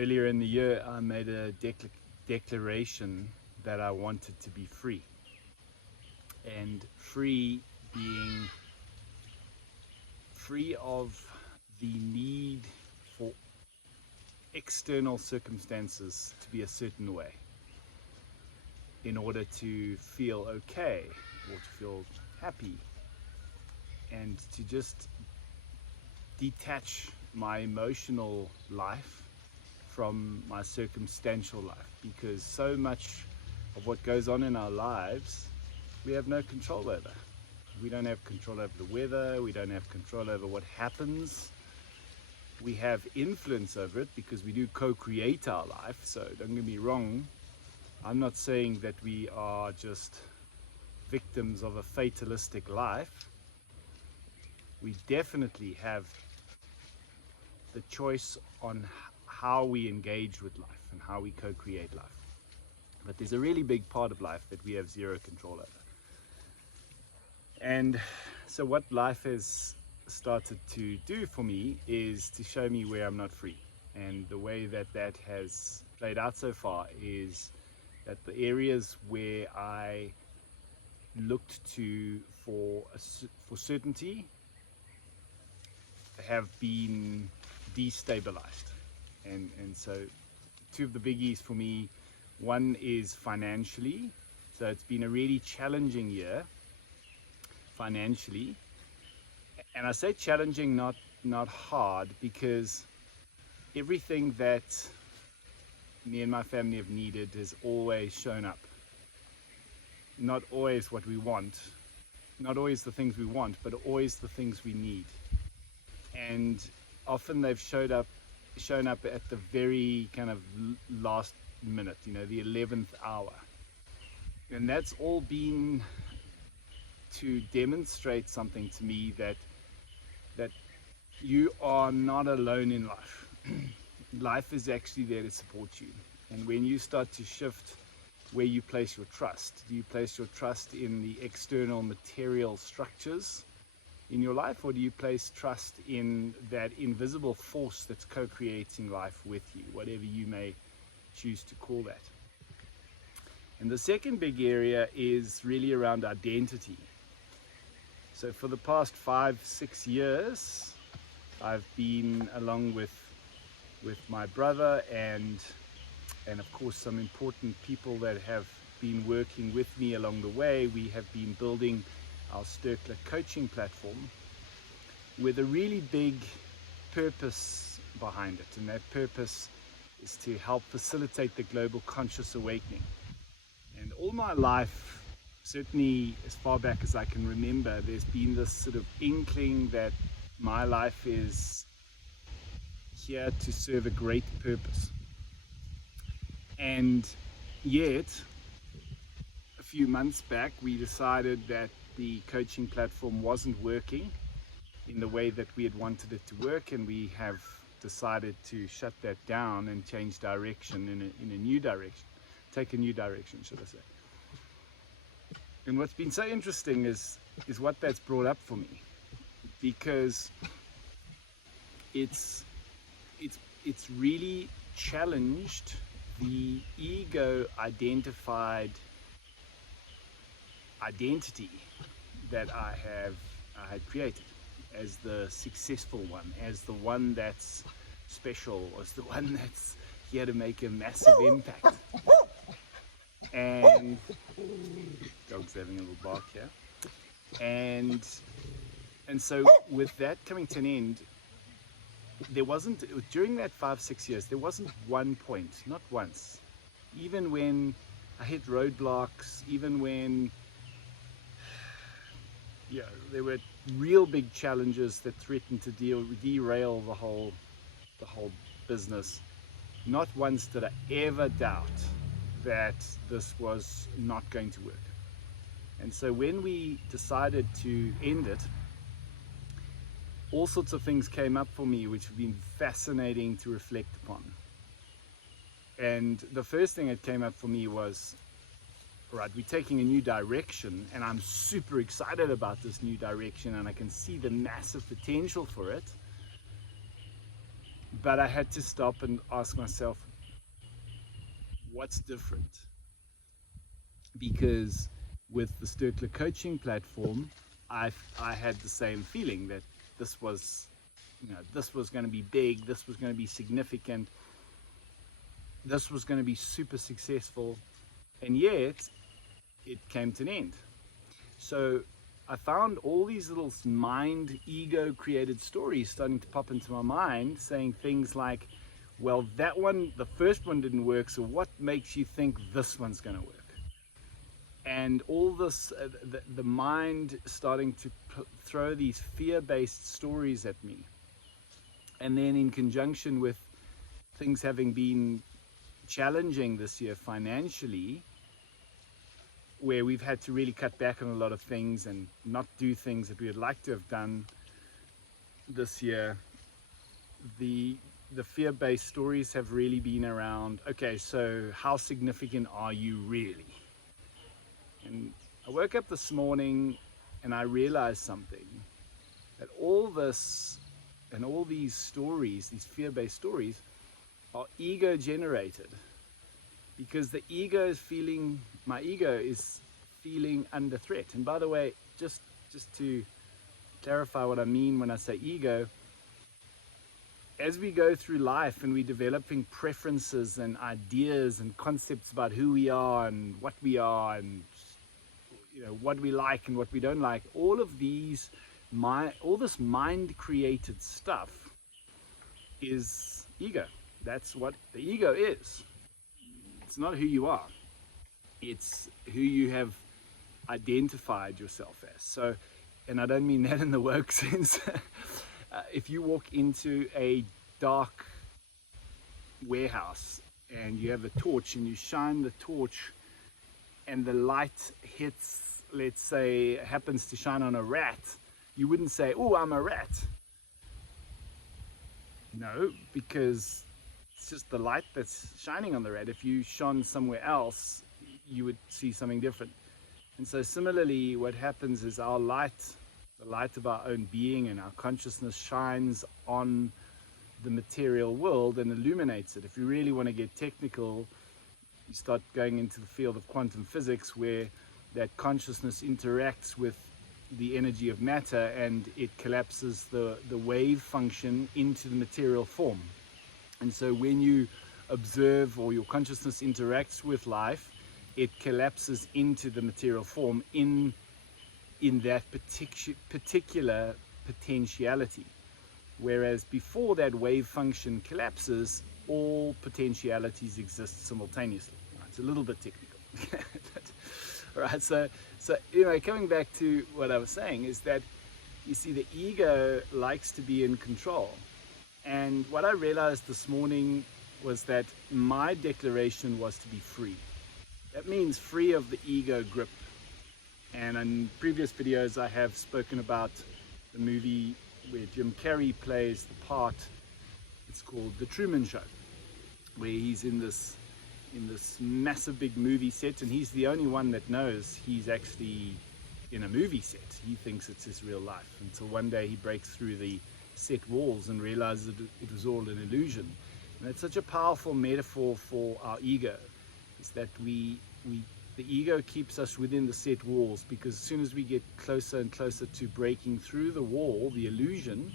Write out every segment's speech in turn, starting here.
Earlier in the year, I made a declaration that I wanted to be free. And free being free of the need for external circumstances to be a certain way in order to feel okay or to feel happy, and to just detach my emotional life from my circumstantial life, because so much of what goes on in our lives we have no control over. We don't have control over the weather, we don't have control over what happens. We have influence over it because we do co-create our life. So don't get me wrong, I'm not saying that we are just victims of a fatalistic life. We definitely have the choice on how we engage with life and how we co-create life. But there's a really big part of life that we have zero control over. And so what life has started to do for me is to show me where I'm not free. And the way that that has played out so far is that the areas where I looked to for certainty have been destabilized. And so two of the biggies for me, one is financially. So it's been a really challenging year financially. And I say challenging, not hard, because everything that me and my family have needed has always shown up. Not always what we want, not always the things we want, but always the things we need. And often they've shown up at the very kind of last minute, the 11th hour. And that's all been to demonstrate something to me, that you are not alone in life. Life is actually there to support you. And when you start to shift where you place your trust, do you place your trust in the external material structures in your life, or do you place trust in that invisible force that's co-creating life with you, whatever you may choose to call that? And the second big area is really around identity. So for the past 5-6 years, I've been, along with my brother and of course some important people that have been working with me along the way, we have been building our Sterkler coaching platform with a really big purpose behind it. And that purpose is to help facilitate the global conscious awakening. And all my life, certainly as far back as I can remember, there's been this sort of inkling that my life is here to serve a great purpose. And yet, a few months back, we decided that the coaching platform wasn't working in the way that we had wanted it to work, and we have decided to shut that down and change direction in a new direction, take a new direction, should I say. And what's been so interesting is what that's brought up for me, because it's really challenged the ego identified identity that I had created as the successful one, as the one that's special, as the one that's here to make a massive impact. And dog's having a little bark here. And so with that coming to an end, during that 5-6 years, there wasn't one point, not once, even when I hit roadblocks, even when there were real big challenges that threatened to derail the whole business, not once did I ever doubt that this was not going to work. And so when we decided to end it, all sorts of things came up for me which have been fascinating to reflect upon. And the first thing that came up for me was, right, we're taking a new direction, and I'm super excited about this new direction, and I can see the massive potential for it. But I had to stop and ask myself, what's different? Because with the Sturkler coaching platform, I had the same feeling that this was, this was going to be big, this was going to be significant, this was going to be super successful, and yet it came to an end. So I found all these little mind ego created stories starting to pop into my mind, saying things like, well, that one, the first one didn't work, so what makes you think this one's going to work? And all this, the mind starting to throw these fear-based stories at me. And then in conjunction with things having been challenging this year financially, where we've had to really cut back on a lot of things and not do things that we would like to have done this year, the fear-based stories have really been around, okay, so how significant are you really? And I woke up this morning and I realized something, that all this and all these stories, these fear-based stories, are ego generated, because the ego is feeling, my ego is feeling under threat. And by the way, just to clarify what I mean when I say ego, as we go through life and we're developing preferences and ideas and concepts about who we are and what we are, and what we like and what we don't like, all of these, all this mind created stuff is ego. That's what the ego is. It's not who you are, it's who you have identified yourself as. So, and I don't mean that in the woke sense. If you walk into a dark warehouse and you have a torch and you shine the torch and the light hits, let's say, happens to shine on a rat, you wouldn't say, oh, I'm a rat. No, because it's just the light that's shining on the rat. If you shone somewhere else, you would see something different. And so similarly, what happens is our light, the light of our own being and our consciousness, shines on the material world and illuminates it. If you really want to get technical, you start going into the field of quantum physics, where that consciousness interacts with the energy of matter and it collapses the wave function into the material form. And so when you observe, or your consciousness interacts with life, it collapses into the material form in that particular potentiality. Whereas before that wave function collapses, all potentialities exist simultaneously. It's a little bit technical. All right, so coming back to what I was saying, is that, you see, the ego likes to be in control. And what I realized this morning was that my declaration was to be free. That means free of the ego grip. And in previous videos I have spoken about the movie where Jim Carrey plays the part. It's called The Truman Show, where he's in this massive big movie set, and he's the only one that knows he's actually in a movie set. He thinks it's his real life, until one day he breaks through the set walls and realizes that it was all an illusion. And it's such a powerful metaphor for our ego, is that the ego keeps us within the set walls, because as soon as we get closer and closer to breaking through the wall, the illusion,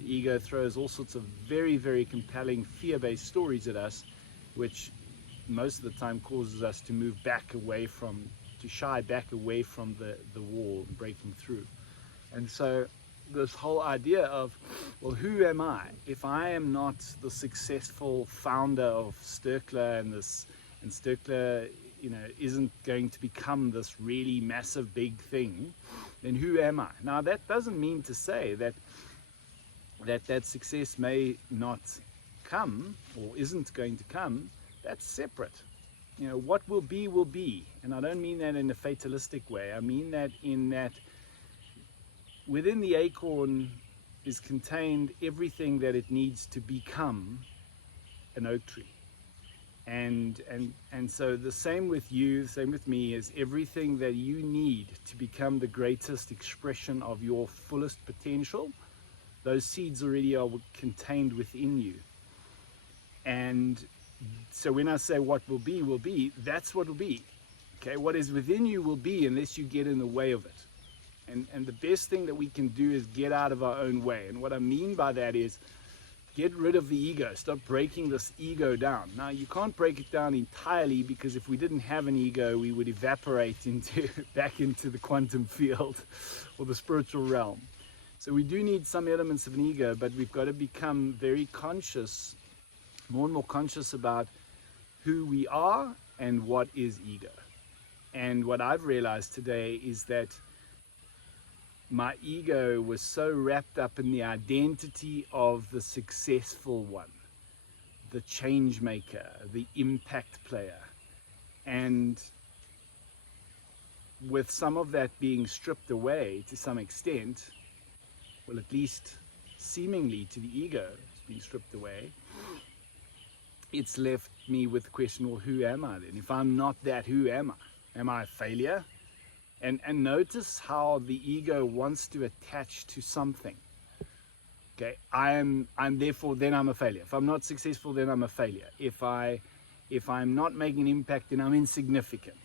the ego throws all sorts of very, very compelling fear-based stories at us, which most of the time causes us to move back away from, to shy back away from the wall and breaking through. And so this whole idea of, well, who am I? If I am not the successful founder of Sturkler, and Sturkler, isn't going to become this really massive big thing, then who am I? Now, that doesn't mean to say that success may not come, or isn't going to come. That's separate. What will be. And I don't mean that in a fatalistic way. I mean that in that within the acorn is contained everything that it needs to become an oak tree. And so the same with you, same with me, is everything that you need to become the greatest expression of your fullest potential. Those seeds already are contained within you. And so when I say what will be, that's what will be. Okay, what is within you will be unless you get in the way of it. And the best thing that we can do is get out of our own way. And what I mean by that is get rid of the ego. Stop breaking this ego down. Now, you can't break it down entirely, because if we didn't have an ego, we would evaporate back into the quantum field or the spiritual realm. So we do need some elements of an ego, but we've got to become very conscious, more and more conscious about who we are and what is ego. And what I've realized today is that my ego was so wrapped up in the identity of the successful one, the change maker, the impact player. And with some of that being stripped away to some extent, well, at least seemingly to the ego, it's been stripped away, it's left me with the question, well, who am I then? If I'm not that, who am I? Am I a failure? And notice how the ego wants to attach to something. Okay, I'm therefore, then I'm a failure. If I'm not successful, then I'm a failure. If I'm not making an impact, then I'm insignificant.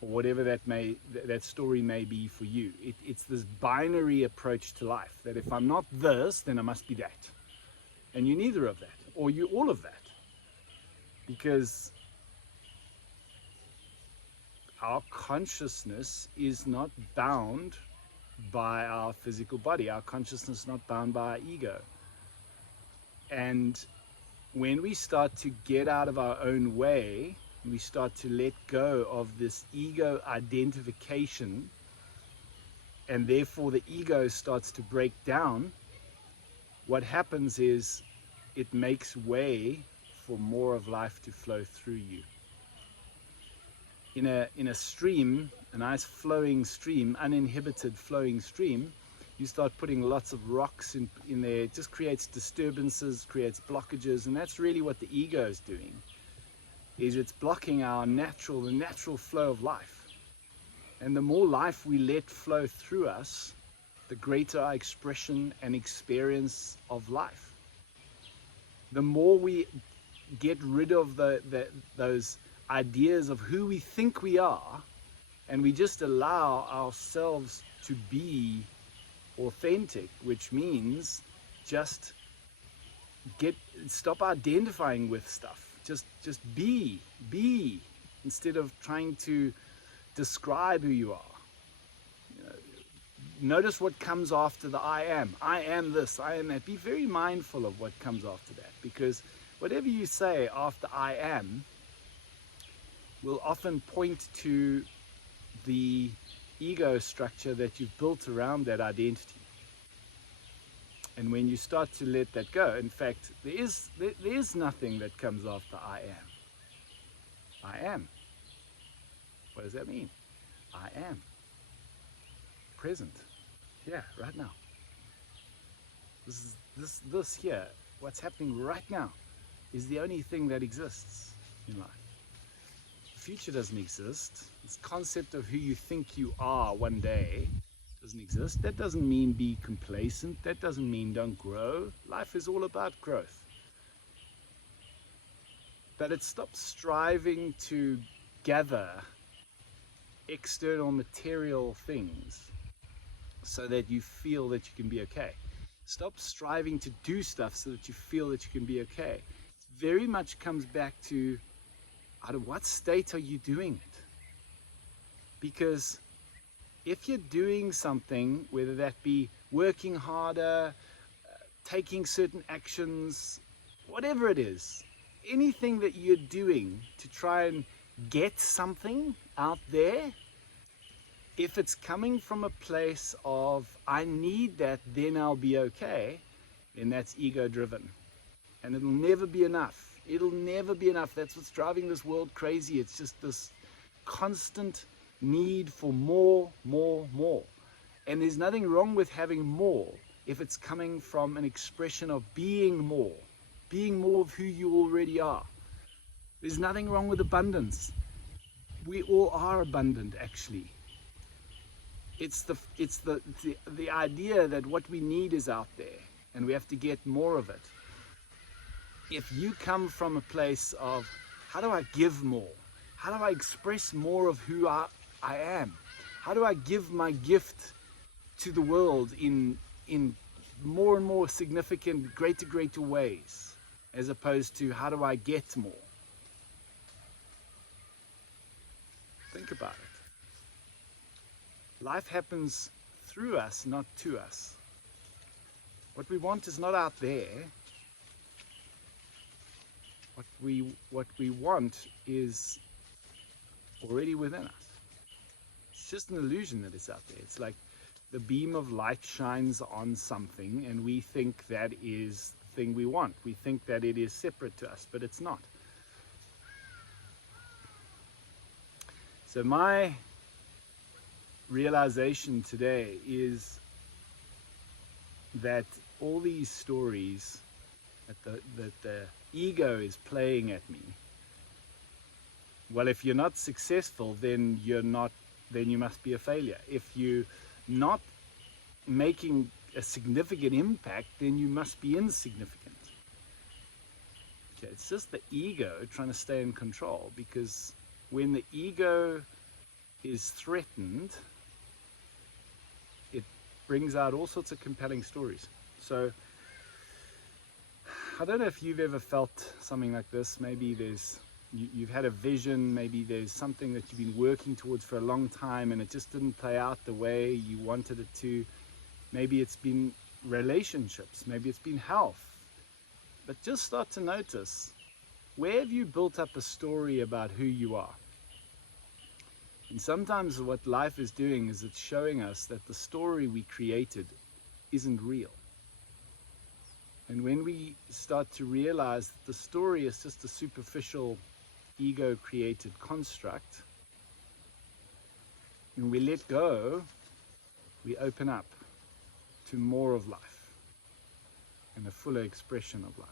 Or whatever that story may be for you. It's this binary approach to life, that if I'm not this, then I must be that. And you're neither of that, or you're all of that. Because our consciousness is not bound by our physical body. Our consciousness is not bound by our ego. And when we start to get out of our own way, we start to let go of this ego identification, and therefore the ego starts to break down, what happens is it makes way for more of life to flow through you. In a stream, a nice flowing stream, uninhibited flowing stream, you start putting lots of rocks in there. It just creates disturbances, creates blockages, and that's really what the ego is doing, is it's blocking the natural flow of life. And the more life we let flow through us, the greater our expression and experience of life. The more we get rid of those ideas of who we think we are, and we just allow ourselves to be authentic, which means just stop identifying with stuff. Just be instead of trying to describe who you are. Notice what comes after the I am. I am this, I am that. Be very mindful of what comes after that, because whatever you say after I am will often point to the ego structure that you've built around that identity. And when you start to let that go, in fact, there is nothing that comes after I am. I am. What does that mean? I am. Present. Here, right now. This here, what's happening right now, is the only thing that exists in life. The future doesn't exist. This concept of who you think you are one day doesn't exist. That doesn't mean be complacent. That doesn't mean don't grow. Life is all about growth. But it stops striving to gather external material things so that you feel that you can be okay. Stop striving to do stuff so that you feel that you can be okay. It very much comes back to, out of what state are you doing it? Because if you're doing something, whether that be working harder, taking certain actions, whatever it is, anything that you're doing to try and get something out there, if it's coming from a place of, I need that, then I'll be okay, then that's ego driven. And it'll never be enough. It'll never be enough. That's what's driving this world crazy. It's just this constant need for more. And there's nothing wrong with having more if it's coming from an expression of being more of who you already are. There's nothing wrong with abundance. We all are abundant, actually. It's the idea that what we need is out there and we have to get more of it. if you come from a place of, how do I give more? How do I express more of who I am? How do I give my gift to the world in more and more significant, greater ways, as opposed to how do I get more? Think about it. Life happens through us, not to us. What we want is not out there. What we want is already within us. It's just an illusion that it's out there. It's like the beam of light shines on something and we think that is the thing we want. We think that it is separate to us, but it's not. So my realization today is that all these stories that the ego is playing at me, well, if you're not successful, then you must be a failure. If you're not making a significant impact, then you must be insignificant. Okay, it's just the ego trying to stay in control, because when the ego is threatened, it brings out all sorts of compelling stories. So I don't know if you've ever felt something like this. Maybe you've had a vision, maybe there's something that you've been working towards for a long time and it just didn't play out the way you wanted it to. Maybe it's been relationships, maybe it's been health. But just start to notice, where have you built up a story about who you are? And sometimes what life is doing is it's showing us that the story we created isn't real. And when we start to realize that the story is just a superficial ego-created construct, and we let go, we open up to more of life and a fuller expression of life.